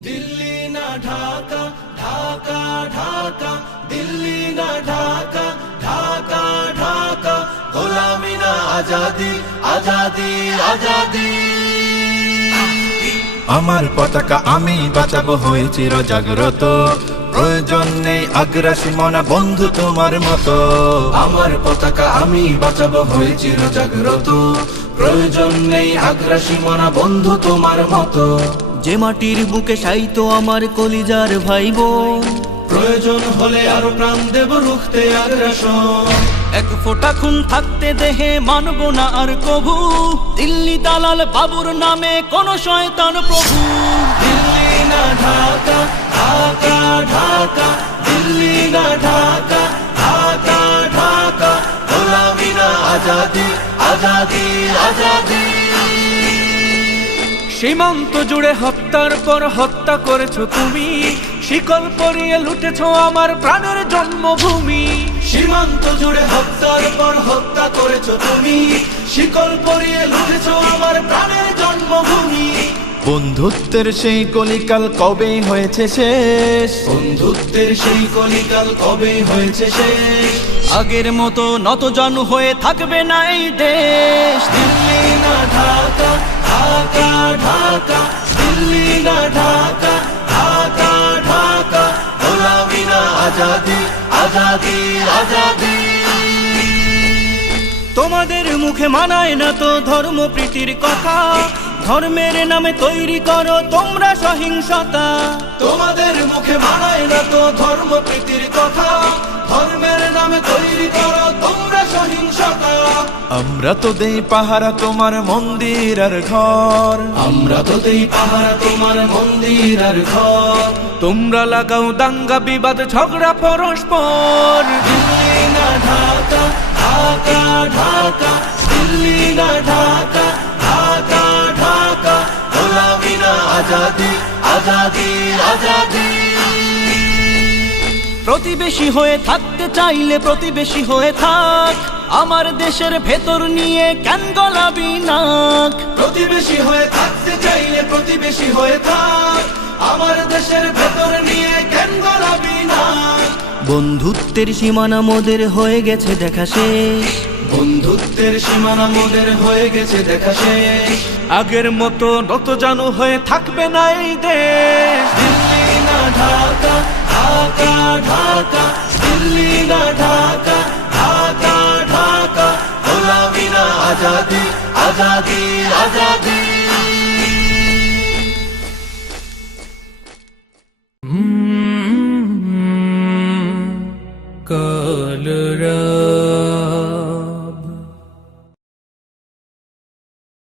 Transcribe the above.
दिल्ली ना ढाका ढाका ढाका दिल्ली ना ढाका ढाका ढाका গোলামি না আজাদি আজাদি আজাদি আমার পতাকা আমি বাঁচাবো হয়ে চির জাগ্রত প্রয়োজন নেই আগ্রাসী মনা বন্ধু তোমার মতো আমার পতাকা আমি বাঁচাবো হয়ে চির জাগ্রত প্রয়োজন নেই আগ্রাসী মনা বন্ধু তোমার মতো যে মাটির বুকে সাইতো আমার কলিজার ভাই বোন প্রয়োজন হলে আরো প্রাণ দেব রুখতে আগ্রাসন এক ফোঁটা খুন থাকতে দেহে মানব না আর কভু দিল্লি দালাল বাবুর নামে কোন শয়তান প্রভু দিল্লি না ঢাকা ঢাকা ঢাকা দিল্লি না ঢাকা ঢাকা ঢাকা গোলামি না আজাদি আজাদি আজাদি সীমান্ত জুড়ে হত্যার পর হত্যা করেছো তুমি শিকল পরিয়ে লুটেছো আমার প্রাণের জন্মভূমি সীমান্ত জুড়ে হত্যার পর হত্যা করেছো তুমি শিকল পরিয়ে লুটেছো আমার প্রাণের জন্মভূমি বন্ধুত্বের সেই কলিকাল কবে হয়েছে শেষ বন্ধুত্বের সেই কলিকাল কবে হয়েছে শেষ আগের মতো নতজানু হয়ে থাকবে না এই দেশ দিল্লি না ঢাকা ঢাকা ঢাকা দিল্লি না ঢাকা ঢাকা ঢাকা গোলামি না আজাদি আজাদি আজাদি তোমাদের মুখে মানায় না তো ধর্ম প্রীতির কথা ধর্মের নামে তৈরি করো তোমরা সহিংসতা তোমাদের মুখে মানায় না তো ধর্ম প্রীতির কথা ধর্মের নামে তৈরি করো তোমরা সহিংসতা আমরা তো দেই পাহারা তোমার মন্দির আর ঘর আমরা তো দেই পাহারা তোমার মন্দির আর ঘর তোমরা লাগাও দাঙ্গা বিবাদ ঝগড়া পরস্পর দিল্লি না ঢাকা ঢাকা ঢাকা দিল্লি না ঢাকা ঢাকা ঢাকা গোলামি না আজাদি আজাদি আজাদি প্রতিবেশী হয়ে থাকতে চাইলে প্রতিবেশী হয়ে থাক আমার দেশের ভেতর নিয়ে কেন গলাবি নাক প্রতিবেশী হয়ে থাকতে চাইলে প্রতিবেশী হয়ে থাক আমার দেশের ভেতর নিয়ে কেন গলাবি না বন্ধুত্বের সীমানা মোদের হয়ে গেছে দেখা শেষ বন্ধুত্বের সীমানা মোদের হয়ে গেছে দেখা শেষ আগের মতো নতজানু হয়ে থাকবে না এই দেশ দিল্লি না ঢাকা ঢাকা ঢাকা দিল্লি না ঢাকা ঢাকা ঢাকা গোলামি না আজাদি আজাদি আজাদি কাল